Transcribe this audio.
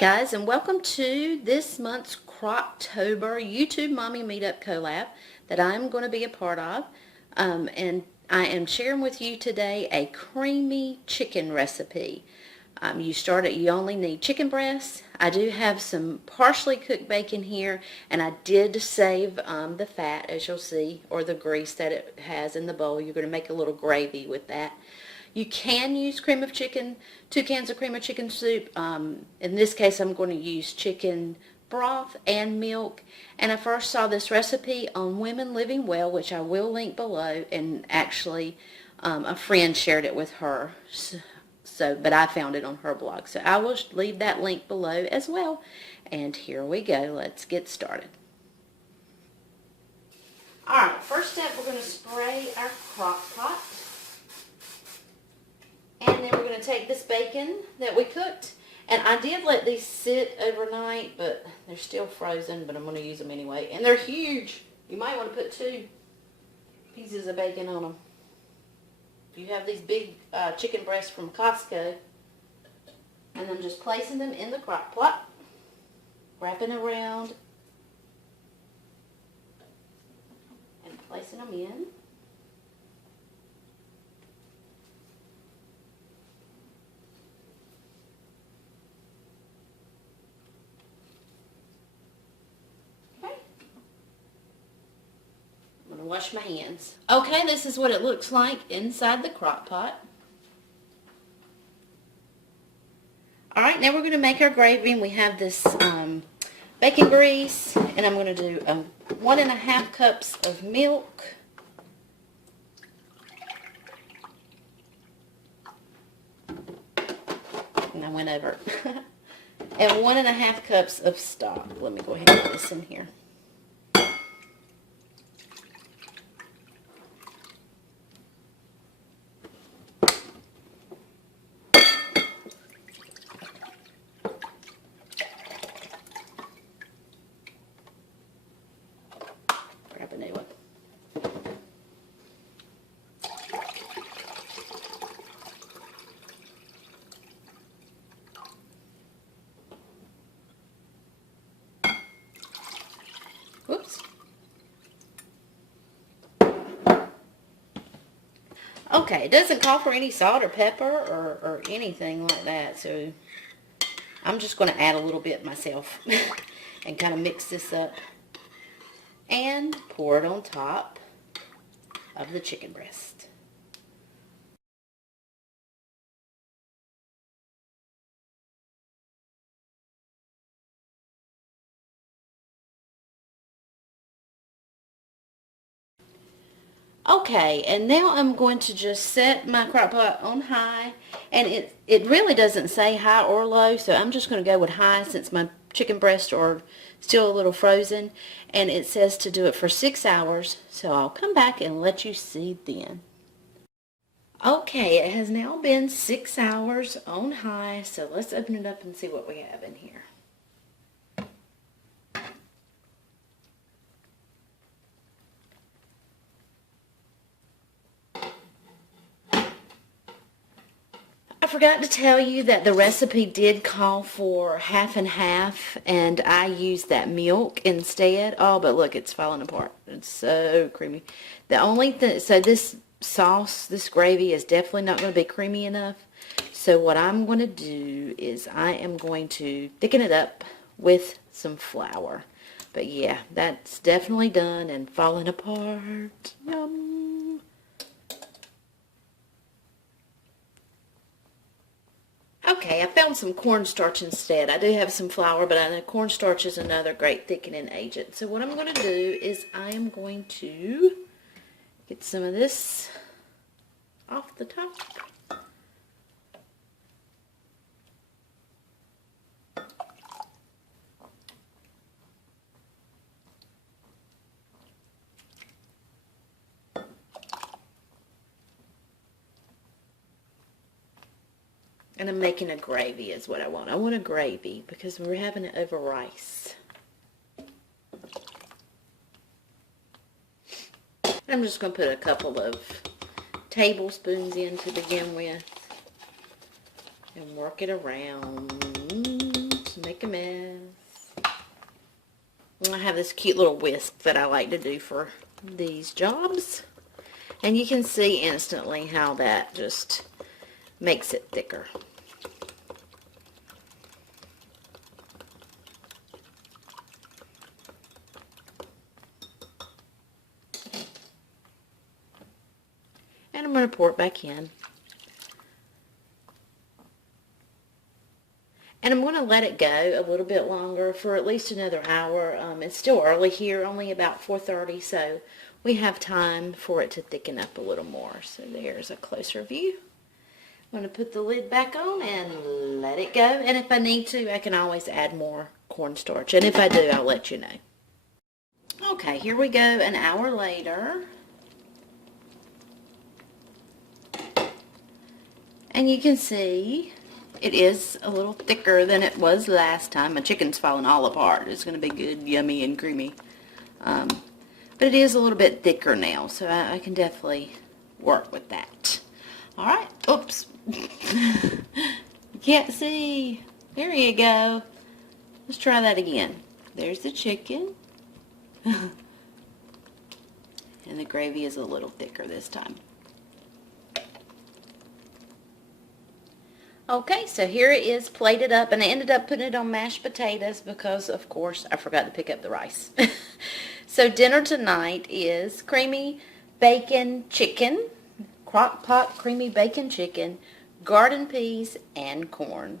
guys, and welcome to this month's Crocktober YouTube Mommy Meetup collab that I'm going to be a part of. And I am sharing with you today a creamy chicken recipe. You only need chicken breasts. I do have some partially cooked bacon here, and I did save the fat, as you'll see, or the grease that it has in the bowl. You're going to make a little gravy with that. You can use cream of chicken, 2 cans of cream of chicken soup. In this case, I'm going to use chicken broth and milk. And I first saw this recipe on Women Living Well, which I will link below. And actually, a friend shared it with her. But I found it on her blog. So I will leave that link below as well. And here we go. Let's get started. Alright, first step, we're going to spray our crock pot. And then we're going to take this bacon that we cooked. And I did let these sit overnight, but they're still frozen, but I'm going to use them anyway. And they're huge. You might want to put 2 pieces of bacon on them. If you have these big chicken breasts from Costco. And I'm just placing them in the crock pot. Wrapping around. And placing them in. Wash my hands. Okay, this is what it looks like inside the crock pot. Alright, now we're going to make our gravy, and we have this bacon grease, and I'm going to do 1.5 cups of milk. And I went over it. And 1.5 cups of stock. Let me go ahead and put this in here. Grab a new one. Whoops. Okay, it doesn't call for any salt or pepper or anything like that, so I'm just going to add a little bit myself and kind of mix this up and pour it on top of the chicken breast. Okay, and now I'm going to just set my crock pot on high, and it really doesn't say high or low, so I'm just going to go with high since my chicken breasts are still a little frozen, and it says to do it for 6 hours, so I'll come back and let you see then. Okay, it has now been 6 hours on high, so let's open it up and see what we have in here. I forgot to tell you that the recipe did call for half and half, and I used that milk instead. Oh, but look, it's falling apart. It's so creamy. The only thing, so this sauce, this gravy is definitely not going to be creamy enough. So what I'm going to do is I am going to thicken it up with some flour. But yeah, that's definitely done and falling apart. Yum. Okay, I found some cornstarch instead. I do have some flour, but I know cornstarch is another great thickening agent. So what I'm going to do is I am going to get some of this off the top. And I'm making a gravy is what I want. I want a gravy because we're having it over rice. I'm just going to put a couple of tablespoons in to begin with and work it around. make a mess. I have this cute little whisk that I like to do for these jobs. And you can see instantly how that just makes it thicker. And I'm going to pour it back in. And I'm going to let it go a little bit longer for at least another hour. It's still early here, only about 4:30, so we have time for it to thicken up a little more. So there's a closer view. I'm going to put the lid back on and let it go. And if I need to, I can always add more cornstarch. And if I do, I'll let you know. Okay, here we go an hour later. And you can see it is a little thicker than it was last time. My chicken's falling all apart. It's going to be good, yummy, and creamy. But it is a little bit thicker now, so I can definitely work with that. Alright, oops. You can't see. There you go. Let's try that again. There's the chicken. And the gravy is a little thicker this time. Okay, so here it is plated up, and I ended up putting it on mashed potatoes because, of course, I forgot to pick up the rice. So dinner tonight is creamy bacon chicken, crock pot creamy bacon chicken, garden peas, and corn.